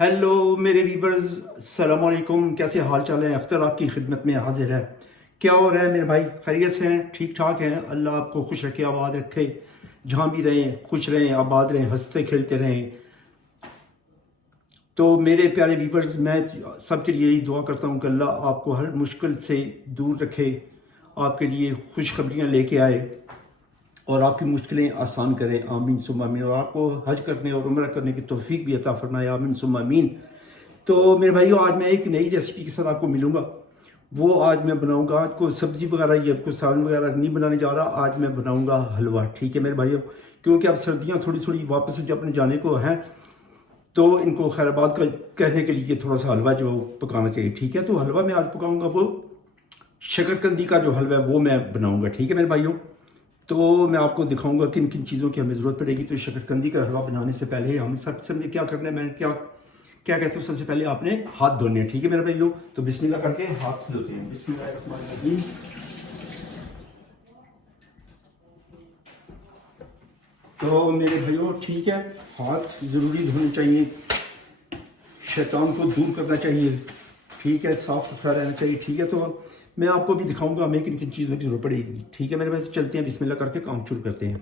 Hello मेरे viewers, अस्सलाम वालेकुम। कैसे हाल चाल है? अख्तर आपकी खिदमत में हाजिर है। क्या हो रहा है मेरे भाई? खैरियत से हैं? ठीक ठाक हैं? अल्लाह आपको खुश रखे, आबाद रखे। जहाँ भी रहें खुश रहें, आबाद रहें, हंसते खेलते रहें। तो मेरे प्यारे व्यूवर्स, मैं सबके लिए यही दुआ करता हूँ कि अल्लाह आपको हर मुश्किल से दूर रखे, आपके लिए खुशखबरियाँ लेके आए और आपकी मुश्किलें आसान करें। आमीन सुम्मा आमीन। और आपको हज करने और उम्र करने की तौफीक भी अता फरमाए। आमीन सुम्मा आमीन। तो मेरे भाइयों, आज मैं एक नई रेसिपी के साथ आपको मिलूंगा। वो आज मैं बनाऊंगा। आज को सब्ज़ी वगैरह या कुछ सालन वगैरह नहीं बनाने जा रहा। आज मैं बनाऊंगा हलवा। ठीक है मेरे भाइयों, क्योंकि अब सर्दियां थोड़ी थोड़ी वापस जब अपने जाने को हैं, तो इनको खैराबाद का कहने के लिए थोड़ा सा हलवा जो पकाना चाहिए। ठीक है, तो हलवा मैं आज पकाऊंगा वो शकरकंदी का जो हलवा है वो मैं बनाऊंगा। ठीक है मेरे भाइयों, तो मैं आपको दिखाऊंगा किन किन चीज़ों की हमें ज़रूरत पड़ेगी। तो शकरकंदी का हलवा बनाने से पहले हम सबसे हमने क्या करना है, मैंने क्या क्या कहते हैं, सबसे पहले आपने हाथ धोने हैं। ठीक है मेरे भाइयों, तो बिस्मिल्लाह करके हाथ से धोते हैं। बिस्मिल्लाह। तो मेरे भाइयों ठीक है, हाथ ज़रूरी धोने चाहिए, शैतान को दूर करना चाहिए। ठीक है, साफ़ सुथरा रहना चाहिए। ठीक है, तो मैं आपको भी दिखाऊंगा हमें किन किन चीज़ों की ज़रूरत पड़ेगी। ठीक है मेरे भाई, चलते हैं, बिस्मिल्लाह करके काम शुरू करते हैं।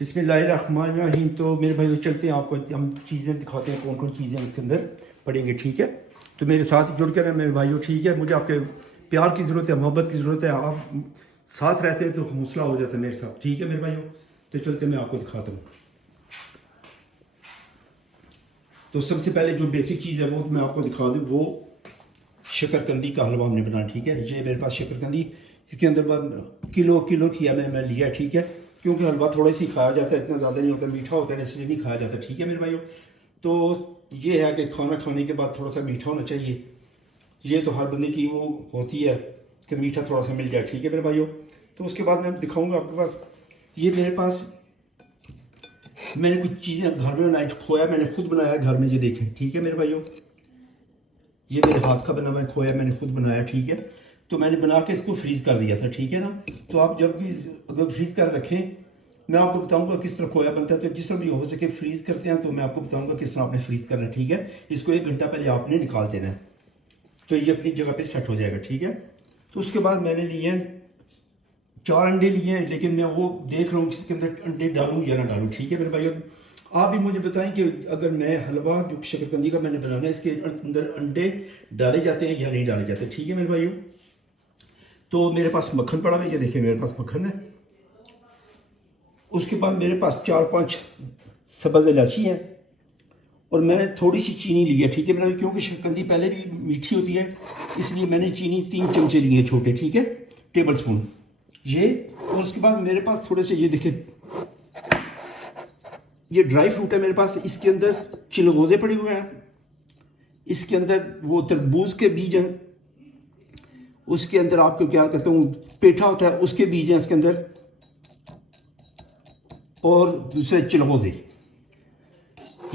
बिस्मिल्लाहिर्रहमानिर्रहीम। तो मेरे भाई चलते हैं, आपको हम चीज़ें दिखाते हैं कौन कौन चीज़ें इसके अंदर पड़ेंगे। ठीक है, तो मेरे साथ जुड़ कर मेरे भाइयों। ठीक है, मुझे आपके प्यार की ज़रूरत है, मोहब्बत की ज़रूरत है। आप साथ रहते हैं तो हौसला हो जाता है मेरे साथ। ठीक है मेरे भाइयों, तो चलते मैं आपको दिखाता हूँ। तो सबसे पहले जो बेसिक चीज़ है वो मैं आपको दिखा दूँ, वो शकरकंदी का हलवा हमने बनाना। ठीक है, ये मेरे पास शकरकंदी, इसके अंदर किलो किलो किया मैं लिया। ठीक है, क्योंकि हलवा थोड़ा सी खाया जाता है, इतना ज़्यादा नहीं होता, मीठा होता है, इसलिए नहीं खाया जाता। ठीक है मेरे भाइयों, तो ये है कि खाना खाने के बाद थोड़ा सा मीठा होना चाहिए। ये तो हर बंदे की वो होती है कि मीठा थोड़ा सा मिल जाए। ठीक है मेरे भाइयों, तो उसके बाद मैं दिखाऊंगा आपके पास, ये मेरे पास मैंने कुछ चीज़ें घर में बनाई। खोया मैंने खुद बनाया घर में, ये देखें। ठीक है मेरे भाइयों, ये मेरे हाथ का बना हुआ खोया मैंने खुद बनाया। ठीक है, तो मैंने बना के इसको फ्रीज़ कर दिया था। ठीक है ना, तो आप जब भी अगर फ्रीज़ कर रखें, मैं आपको बताऊंगा किस तरह खोया बनता है। तो जिस तरह भी हो सके फ्रीज़ करते हैं, तो मैं आपको बताऊंगा किस तरह आपने फ्रीज़ करना है। ठीक है, इसको 1 घंटा पहले आपने निकाल देना है, तो ये अपनी जगह पे सेट हो जाएगा। ठीक है, तो उसके बाद मैंने लिए हैं 4 अंडे लिए हैं, लेकिन मैं वो देख रहा हूँ कि इसके अंदर अंडे डालूँ या ना डालूँ। ठीक है मेरे भाई, आप भी मुझे बताएं कि अगर मैं हलवा जो शकरकंदी का मैंने बनाना है, इसके अंदर अंडे डाले जाते हैं या नहीं डाले जाते। ठीक है मेरे भाइयों, तो मेरे पास मक्खन पड़ा है, ये देखिए मेरे पास मक्खन है। उसके बाद मेरे पास 4-5 सब्ज़ इलायची है, और मैंने थोड़ी सी चीनी ली है। ठीक है मेरा, क्योंकि शकरकंदी पहले भी मीठी होती है, इसलिए मैंने चीनी 3 चमचे लिए हैं छोटे। ठीक है, टेबल स्पून ये। और उसके बाद मेरे पास थोड़े से, ये देखिए, ये ड्राई फ्रूट है मेरे पास। इसके अंदर चिलगोज़े पड़े हुए हैं, इसके अंदर वो तरबूज के बीज हैं, उसके अंदर आपको क्या कहता हूँ पेठा होता है उसके बीज हैं इसके अंदर, और दूसरे चिलगोज़े।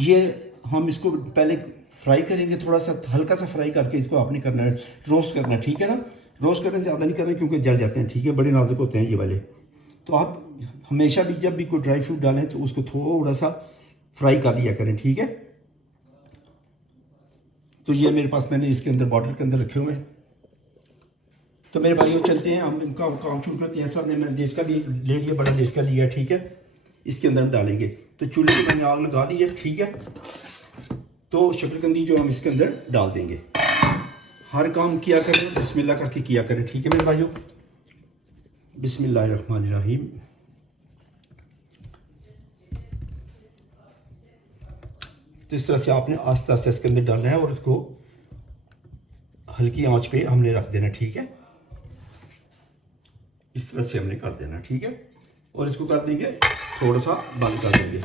ये हम इसको पहले फ्राई करेंगे, थोड़ा सा हल्का सा फ्राई करके इसको आपने करना है, रोस्ट करना है। ठीक है ना, रोस्ट करने से ज़्यादा नहीं करना क्योंकि जल जाते हैं। ठीक है, बड़े नाजुक होते हैं ये वाले। तो आप हमेशा भी जब भी कोई ड्राई फ्रूट डालें तो उसको थोड़ा सा फ्राई कर लिया करें। ठीक है, तो ये मेरे पास मैंने इसके अंदर बॉटल के अंदर रखे हुए हैं। तो मेरे भाइयों चलते हैं, हम इनका काम शुरू करते हैं। सब मैंने देश का भी ले लिया, बड़ा देश का लिया। ठीक है, इसके अंदर हम डालेंगे। तो चूल्हे पर मैंने आग लगा दी है। ठीक है, तो शकरकंदी जो हम इसके अंदर डाल देंगे। हर काम किया करें बिस्मिल्लाह करके किया करें। ठीक है मेरे भाइयों, बिस्मिल्लाहिर्रहमानिर्रहीम। तो इस तरह से आपने आस्ते आस्ते इसके अंदर डालना है और इसको हल्की आंच पे हमने रख देना। ठीक है, इस तरह से हमने कर देना। ठीक है, और इसको कर देंगे थोड़ा सा बंद कर देंगे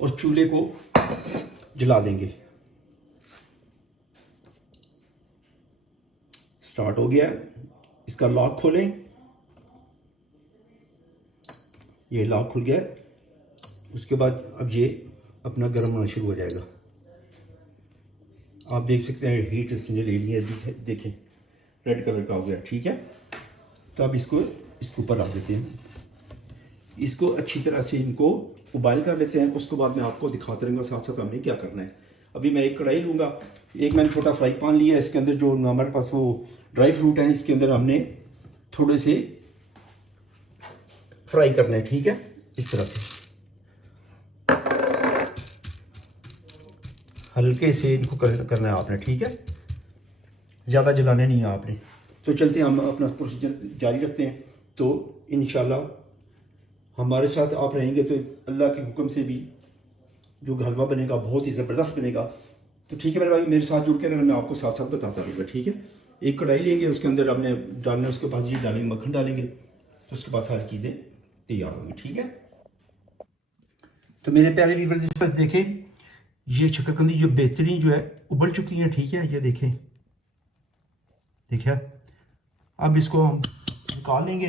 और चूल्हे को जला देंगे। स्टार्ट हो गया, इसका लॉक खोलें। ये लॉक खुल गया। उसके बाद अब ये अपना गर्म होना शुरू हो जाएगा। आप देख सकते हैं हीट इसने ले ली है, देखें रेड कलर का हो गया। ठीक है, तो अब इसको इसके ऊपर रख देते हैं, इसको अच्छी तरह से इनको उबाइल कर लेते हैं। उसके बाद मैं आपको दिखाते रहूँगा साथ साथ हमने क्या करना है। अभी मैं एक कढ़ाई लूँगा, एक मैंने छोटा फ्राई पैन लिया, इसके अंदर जो हमारे पास वो ड्राई फ्रूट हैं इसके अंदर हमने थोड़े से फ्राई करने हैं, ठीक है, इस तरह से हल्के से इनको करना है आपने, ठीक है, ज़्यादा जलाने नहीं है आपने। तो चलते हैं, हम अपना प्रोसीजर जारी रखते हैं। तो इंशाल्लाह हमारे साथ आप रहेंगे तो अल्लाह के हुक्म से भी जो हलवा बनेगा बहुत ही ज़बरदस्त बनेगा। तो ठीक है मेरे भाई, मेरे साथ जुड़ के रहना, मैं आपको साथ साथ बताता रहूँगा, ठीक है। एक कढ़ाई लेंगे, उसके अंदर हमने डालना, उसके बाद ये डालेंगे मक्खन डालेंगे, तो उसके बाद सारी चीज़ें तैयार होंगी, ठीक है। तो मेरे प्यारे व्यूअर्स इस पर देखें, ये शकरकंदी जो बेहतरीन जो है उबल चुकी है, ठीक है, ये देखें, देखिए। अब इसको हम निकाल लेंगे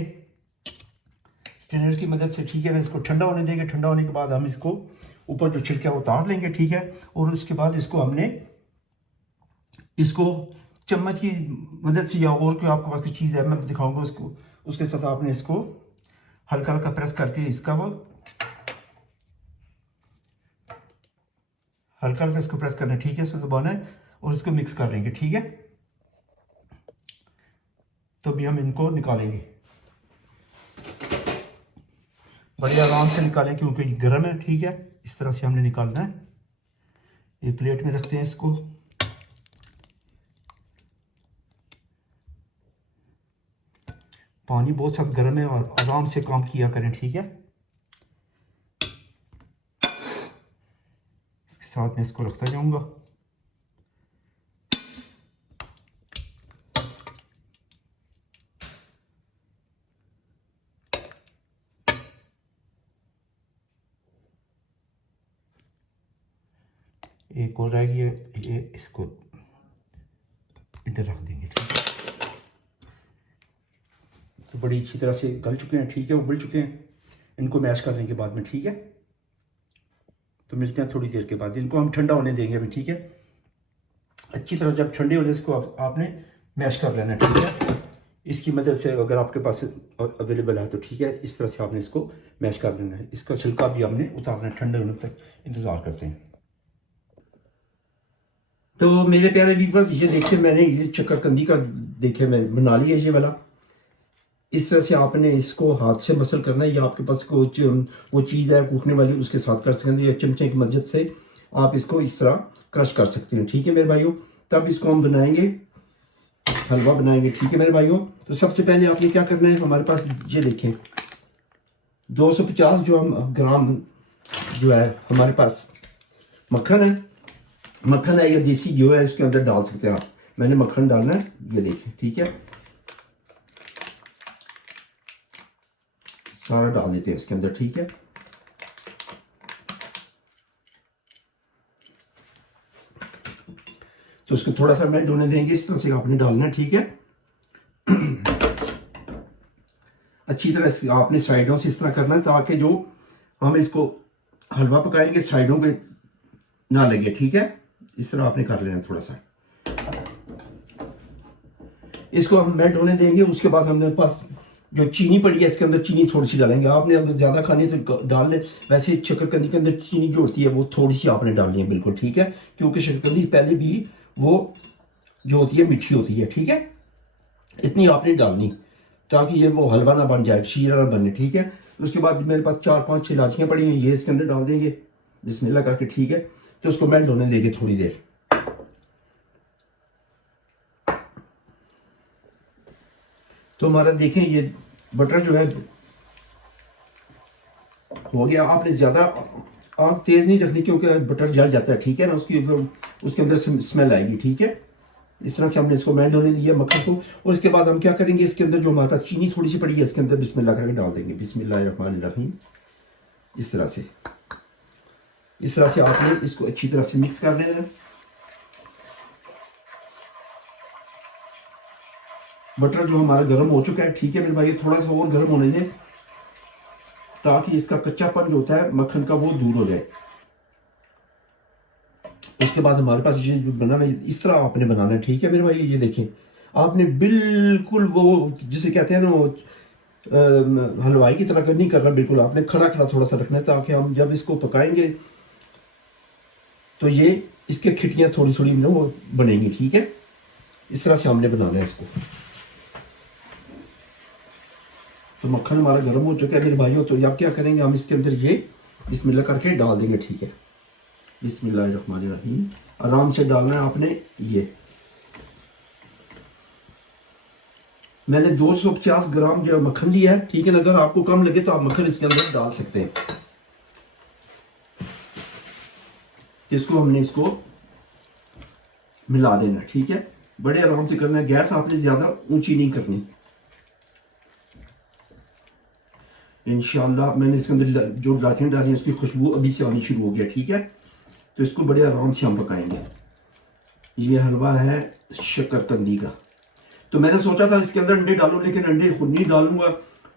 स्ट्रेनर की मदद से, ठीक है ना। इसको ठंडा होने देंगे, ठंडा होने के बाद हम इसको ऊपर जो छिलका उतार लेंगे, ठीक है। और उसके बाद इसको हमने इसको चम्मच की मदद से या और कोई आपके पास कोई चीज़ है मैं दिखाऊंगा उसको, उसके साथ आपने इसको हल्का हल्का प्रेस करके इसका वो हल्का हल्का इसको प्रेस करना है, ठीक है, इसको दबाना है और इसको मिक्स कर लेंगे, ठीक है। तो अभी हम इनको निकालेंगे, बड़े आराम से निकालें क्योंकि गर्म है, ठीक है। इस तरह से हमने निकालना है। ये प्लेट में रखते हैं इसको, पानी बहुत सख्त गर्म है और आराम से काम किया करें, ठीक है। इसके साथ में इसको रखता जाऊंगा। एक और रह गई है, ये इसको इधर रख देंगे, ठीक है। तो बड़ी अच्छी तरह से गल चुके हैं, ठीक है, उबल चुके हैं। इनको मैश करने के बाद में, ठीक है। तो मिलते हैं थोड़ी देर के बाद, इनको हम ठंडा होने देंगे अभी, ठीक है। अच्छी तरह जब ठंडे होने इसको आपने मैश कर लेना है, ठीक है। इसकी मदद से अगर आपके पास अवेलेबल है तो ठीक है, इस तरह से आपने इसको मैश कर लेना है। इसका छिलका भी हमने उतारना है, ठंडे होने तक इंतज़ार करते हैं। तो मेरे प्यारे व्यूअर्स, ये देखिए मैंने ये शकरकंदी का देखे मैं बना लिया ये वाला। इस तरह से आपने इसको हाथ से मसल करना है, या आपके पास कोई वो चीज़ है कूटने वाली उसके साथ कर सकते हैं, या चमचे की मदद से आप इसको इस तरह क्रश कर सकते हैं, ठीक है मेरे भाइयों। तब इसको हम बनाएंगे, हलवा बनाएंगे, ठीक है मेरे भाइयों। तो सबसे पहले आपने क्या करना है, हमारे पास ये देखें 250 जो हम ग्राम जो है हमारे पास मक्खन है या देसी घी है, इसके अंदर डाल सकते हैं आप। मैंने मक्खन डालना है, ये देखें, ठीक है, सारा डाल देते हैं इसके अंदर, ठीक है। तो उसको थोड़ा सा मेल्ट होने देंगे, इस तरह से आपने डालना है, ठीक है। अच्छी तरह से आपने साइडों से इस तरह करना है ताकि जो हम इसको हलवा पकाएंगे साइडों पे ना लगे, ठीक है। इस तरह आपने कर लेना थोड़ा सा, इसको हम मेल्ट होने देंगे। उसके बाद हमने पास जो चीनी पड़ी है इसके अंदर चीनी थोड़ी सी डालेंगे। आपने अगर ज़्यादा खानी है तो डाल लें, वैसे शकरकंदी के अंदर चीनी जो होती है वो थोड़ी सी आपने डालनी है, बिल्कुल ठीक है, क्योंकि शकरकंदी पहले भी वो जो होती है मीठी होती है, ठीक है। इतनी आपने डालनी ताकि ये वो हलवा ना बन जाए, शीरा ना बने, ठीक है। उसके बाद मेरे पास 4-5 इलायचियाँ पड़ी हैं, ये इसके अंदर डाल देंगे बिस्मिल्लाह करके, ठीक है। तो उसको मेल्ट होने देंगे थोड़ी देर। तो हमारा देखें ये बटर जो है हो गया। आपने ज़्यादा आग तेज़ नहीं रखनी क्योंकि बटर जल जाता है, ठीक है ना, उसके अंदर स्मेल आएगी, ठीक है। इस तरह से हमने इसको मेल्ट होने दिया मक्खन को। और इसके बाद हम क्या करेंगे, इसके अंदर जो हमारे पास चीनी थोड़ी सी पड़ी है इसके अंदर बिस्मिल्लाह करके डाल देंगे, बिस्मिल्लाहिर्रहमानिर्रहीम। इस तरह से आपने इसको अच्छी तरह से मिक्स कर लेना है। बटर जो हमारा गर्म हो चुका है, ठीक है मेरे भाई, थोड़ा सा और गर्म होने दें ताकि इसका कच्चापन जो होता है मक्खन का वो दूर हो जाए। उसके बाद हमारे पास ये बनाना है, इस तरह आपने बनाना है, ठीक है मेरे भाई। ये देखें आपने बिल्कुल वो जिसे कहते हैं ना वो हलवाई की तरह नहीं करना, बिल्कुल आपने खड़ा खड़ा थोड़ा सा रखना है ताकि हम जब इसको पकाएंगे तो ये इसके खिटियाँ थोड़ी थोड़ी ना वो बनेंगी, ठीक है। इस तरह से हमने बनाना है इसको। तो मक्खन हमारा गर्म हो चुका है मेरे भाइयों। तो अब क्या करेंगे, हम इसके अंदर ये बिस्मिल्लाह करके डाल देंगे, ठीक है। बिस्मिल्लाहिर्रहमानिर्रहीम। आराम से डालना है आपने। ये मैंने 250 ग्राम जो मक्खन लिया है, ठीक है ना। अगर आपको कम लगे तो आप मक्खन इसके अंदर डाल सकते हैं। इसको हमने इसको मिला देना, ठीक है। बड़े आराम से करना है, गैस आपने ज़्यादा ऊंची नहीं करनी। इंशाल्लाह मैंने इसके अंदर जो लाठियाँ डाली हैं उसकी खुशबू अभी से आनी शुरू हो गया, ठीक है। तो इसको बड़े आराम से हम पकाएंगे। ये हलवा है शकरकंदी का। तो मैंने सोचा था इसके अंदर अंडे डालूं, लेकिन अंडे खुद नहीं डालूंगा।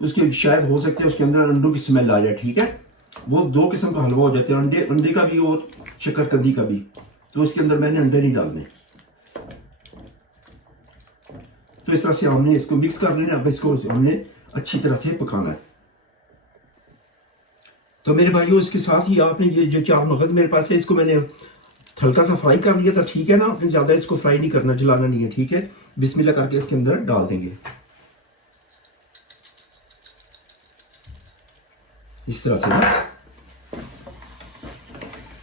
उसके शायद हो सकते हैं उसके अंदर अंडों की स्मेल आ जाए, ठीक है। वो दो किस्म का हलवा हो जाता है, अंडे का भी और शकरकंदी का भी। तो इसके अंदर मैंने अंडे नहीं डालने। तो इस तरह से हमने इसको मिक्स कर लेना। अब इसको हमने अच्छी तरह से पकाना है। तो मेरे भाइयों, इसके साथ ही आपने ये जो 4 मगज़ मेरे पास है, इसको मैंने हल्का सा फ्राई कर लिया था, ठीक है ना। आपने ज़्यादा इसको फ्राई नहीं करना, जलाना नहीं है, ठीक है। बिस्मिल्लाह करके इसके अंदर डाल देंगे इस तरह से ना।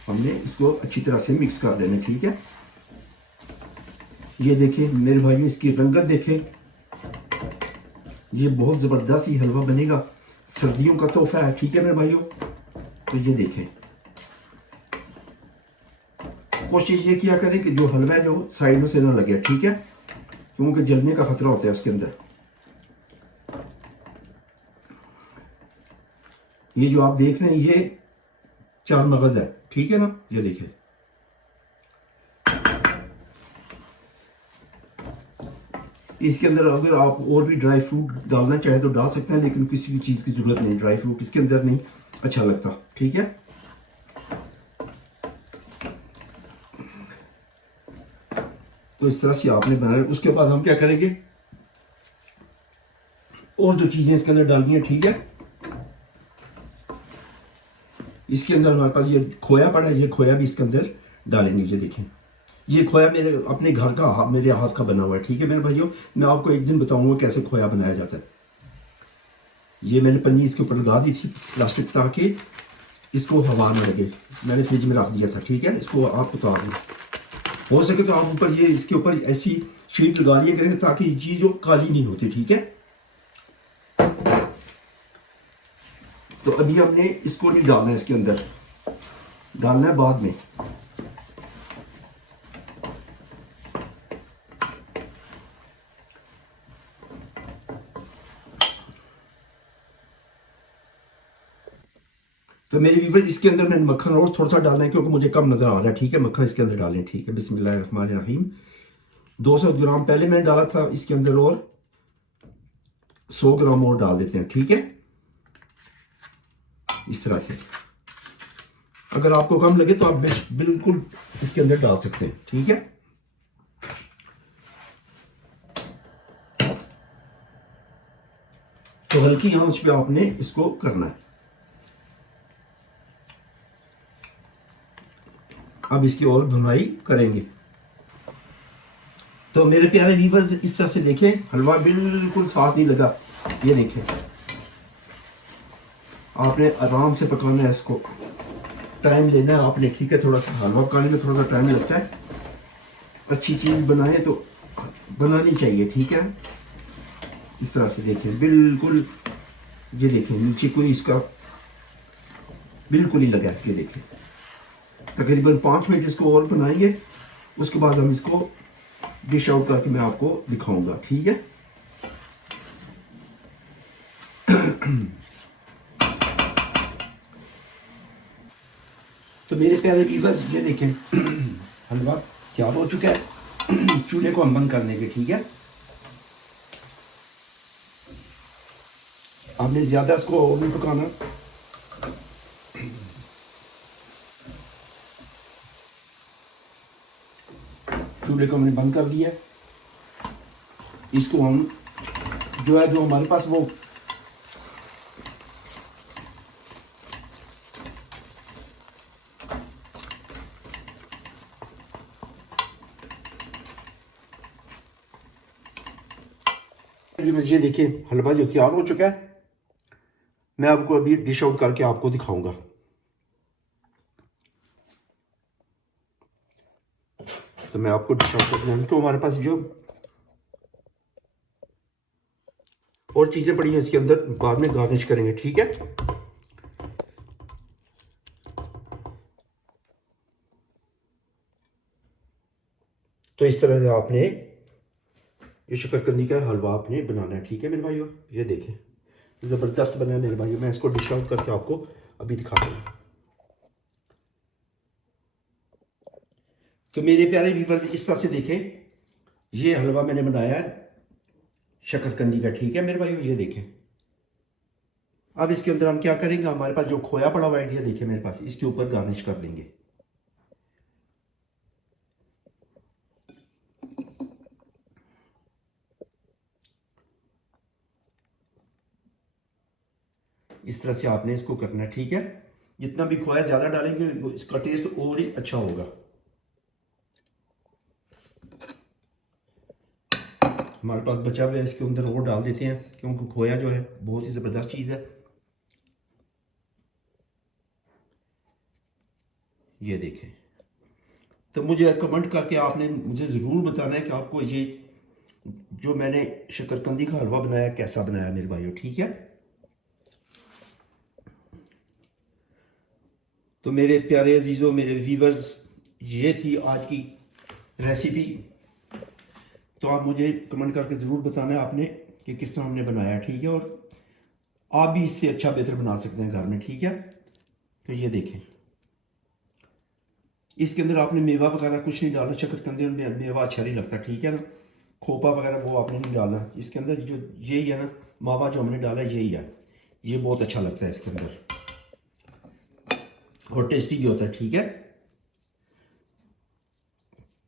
हमने इसको अच्छी तरह से मिक्स कर देना, ठीक है। ये देखें मेरे भाइयों, इसकी रंगत देखें। ये बहुत ज़बरदस्त ही हलवा बनेगा, सर्दियों का तोहफा है, ठीक है मेरे भाइयों। तो ये देखें, कोशिश ये किया करें कि जो हलवा है जो साइडों से ना लगे, ठीक है, क्योंकि जलने का खतरा होता है उसके अंदर। ये जो आप देख रहे हैं ये 4 मगज़ है, ठीक है ना। ये देखिए, इसके अंदर अगर आप और भी ड्राई फ्रूट डालना चाहें तो डाल सकते हैं, लेकिन किसी भी चीज़ की ज़रूरत नहीं। ड्राई फ्रूट इसके अंदर नहीं अच्छा लगता, ठीक है। तो इस तरह से आपने बनाया। उसके बाद हम क्या करेंगे, और जो चीज़ें इसके अंदर डालनी है, ठीक है। इसके अंदर हमारे पास ये खोया पड़ा है, ये खोया भी इसके अंदर डालेंगे। ये देखें, ये खोया मेरे अपने घर का, मेरे हाथ का बना हुआ है, ठीक है मेरे भाइयों। मैं आपको एक दिन बताऊंगा कैसे खोया बनाया जाता है। ये मैंने पन्नी इसके ऊपर लगा दी थी प्लास्टिक, ताकि इसको हवा न लगे। मैंने फ्रिज में रख दिया था, ठीक है। इसको आप उतार दें, हो सके तो आप ऊपर ये इसके ऊपर ऐसी शीट लगा लिया करेंगे ताकि चीज़ काली नहीं होती, ठीक है। तो अभी हमने इसको नहीं डालना है इसके अंदर, डालना है बाद में। तो मेरे व्यूअर्स, इसके अंदर मैंने मक्खन और थोड़ा सा डालना है क्योंकि मुझे कम नज़र आ रहा है, ठीक है। मक्खन इसके अंदर डालें, ठीक है। बिस्मिल्लाहिर्रहमानिर्रहीम। 200 ग्राम पहले मैंने डाला था इसके अंदर, और 100 ग्राम और डाल देते हैं, ठीक है। इस तरह से अगर आपको कम लगे तो आप बिल्कुल इसके अंदर डाल सकते हैं, ठीक है। तो हल्की आंच पे आपने इसको करना है। अब इसकी और भुनाई करेंगे। तो मेरे प्यारे व्यूअर्स, इस तरह से देखें, हलवा बिल्कुल साथ नहीं लगा। ये देखें, आपने आराम से पकाना है इसको, टाइम लेना है आपने, ठीक है। थोड़ा सा हलवा पकाने में थोड़ा सा टाइम लगता है। अच्छी चीज़ बनाए तो बनानी चाहिए, ठीक है। इस तरह से देखें, बिल्कुल ये देखें, नीचे कोई इसका बिल्कुल ही लगा है। ये देखें, तकरीबन 5 मिनट इसको और बनाएंगे। उसके बाद हम इसको डिश आउट करके मैं आपको दिखाऊंगा, ठीक है। तो मेरे प्यारे व्यूअर्स, ये देखें, हलवा तैयार हो चुका है। चूल्हे को हम बंद कर देंगे, ठीक है। आपने ज़्यादा इसको और नहीं पकाना। चूल्हे को हमने बंद कर दिया। इसको हम जो है, जो हमारे पास वो ये देखिए हलवा जो तैयार हो चुका है, मैं आपको अभी डिश आउट करके आपको दिखाऊंगा। तो मैं आपको डिश आउट करके, तो हमारे पास जो और चीज़ें पड़ी हैं इसके अंदर, बाद में गार्निश करेंगे, ठीक है। तो इस तरह से आपने ये शकरकंदी का हलवा आपने बनाना है, ठीक है मेरे भाइयों। ये देखें ज़बरदस्त बना है मेरे भाइयों। मैं इसको डिश आउट करके आपको अभी दिखाता हूँ। तो मेरे प्यारे व्यूअर्स इस तरह से देखें, ये हलवा मैंने बनाया है शकरकंदी का, ठीक है मेरे भाइयों। ये देखें, अब इसके अंदर हम क्या करेंगे, हमारे पास जो खोया पड़ा हुआ है, ये देखिए मेरे पास, इसके ऊपर गार्निश कर देंगे। इस तरह से आपने इसको करना है, ठीक है। जितना भी खोया ज़्यादा डालेंगे इसका टेस्ट और ही अच्छा होगा। हमारे पास बचा हुआ है, इसके अंदर और डाल देते हैं, क्योंकि खोया जो है बहुत ही ज़बरदस्त चीज़ है। ये देखें, तो मुझे कमेंट करके आपने मुझे ज़रूर बताना है कि आपको ये जो मैंने शकरकंदी का हलवा बनाया कैसा बनाया मेरे भाइयों, ठीक है। तो मेरे प्यारे अजीज़ों, मेरे व्यूवर्स, ये थी आज की रेसिपी। तो आप मुझे कमेंट करके ज़रूर बताना है आपने कि किस तरह हमने बनाया, ठीक है। और आप भी इससे अच्छा बेहतर बना सकते हैं घर में, ठीक है। तो ये देखें, इसके अंदर आपने मेवा वगैरह कुछ नहीं डालना, शकरकंदी में मेवा अच्छा नहीं लगता, ठीक है ना। खोपा वगैरह वो आपने नहीं डालना। इसके अंदर जो यही है ना, मावा जो हमने डाला है यही है, ये बहुत अच्छा लगता है इसके अंदर और टेस्टी भी होता है, ठीक है।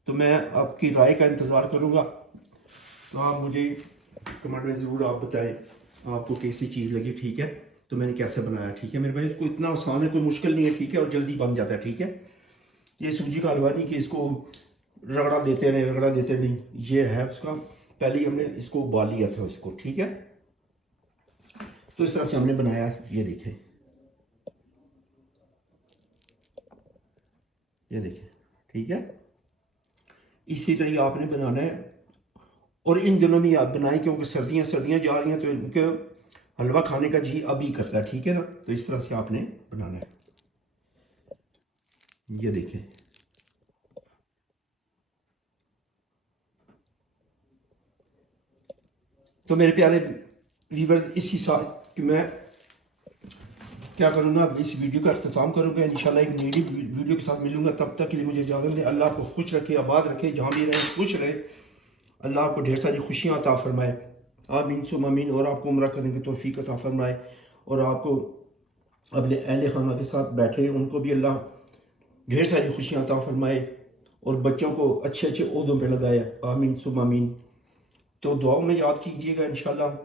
तो मैं आपकी राय का इंतज़ार करूँगा। तो आप मुझे कमेंट में ज़रूर आप बताएं आपको कैसी चीज़ लगी, ठीक है। तो मैंने कैसे बनाया, ठीक है मेरे भाई। इसको इतना आसान है, कोई मुश्किल नहीं है, ठीक है, और जल्दी बन जाता है, ठीक है। ये सूजी का हलवा नहीं कि इसको रगड़ा देते नहीं, ये है उसका पहले ही हमने इसको उबाल लिया था इसको, ठीक है। तो इस तरह से हमने बनाया, ये देखें, ये देखें, ठीक है। इसी तरह आपने बनाना है, और इन दिनों में आप बनाएं क्योंकि सर्दियाँ जा रही हैं, तो इनके हलवा खाने का जी अभी करता है, ठीक है ना। तो इस तरह से आपने बनाना है, ये देखें। तो मेरे प्यारे व्यूवर्स, इसी साथ कि मैं क्या करूँगा, अब इस वीडियो का अख्ताम करूँगा। इंशाल्लाह एक नई वीडियो के साथ मिलूँगा। तब तक के लिए मुझे इजाज़त दें। अल्लाह आपको खुश रखे, आबाद रखे, जहाँ भी रहें खुश रहे। अल्लाह आपको ढेर सारी खुशियाँ अता फरमाए, आमीन सुम्मा आमीन। और आपको उम्रा करने की तौफीक अता फरमाए, और आपको अपने अहले खाना के साथ बैठे उनको भी अल्लाह ढेर सारी खुशियाँ अता फरमाए, और बच्चों को अच्छे अच्छे ओहदों पे लगाए, आमीन सुम्मा आमीन। तो दुआओं में याद कीजिएगा, इंशाल्लाह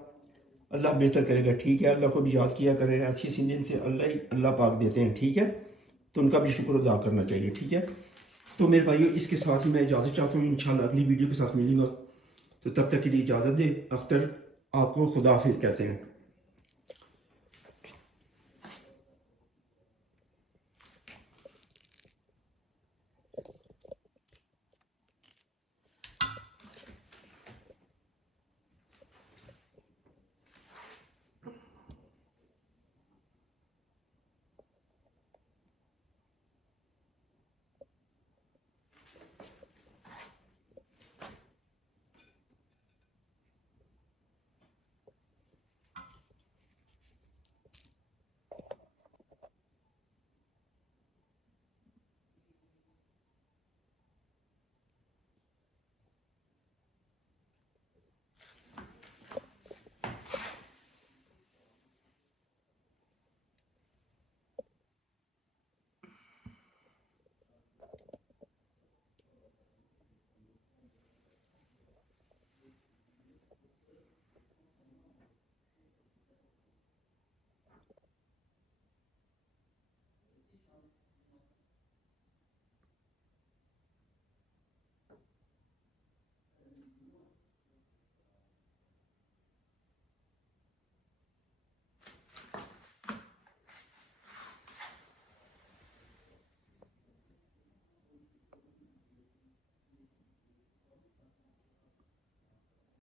अल्लाह बेहतर करेगा, ठीक है। अल्लाह को भी याद किया करें, ऐसी दिन से अल्लाह पाक देते हैं, ठीक है। तो उनका भी शुक्र अदा करना चाहिए, ठीक है। तो मेरे भाइयों, इसके साथ ही मैं इजाज़त चाहता हूँ, इंशाल्लाह अगली वीडियो के साथ मिलूँगा। तो तब तक के लिए इजाज़त दें। अख्तर आपको खुदा हाफिज़ कहते हैं।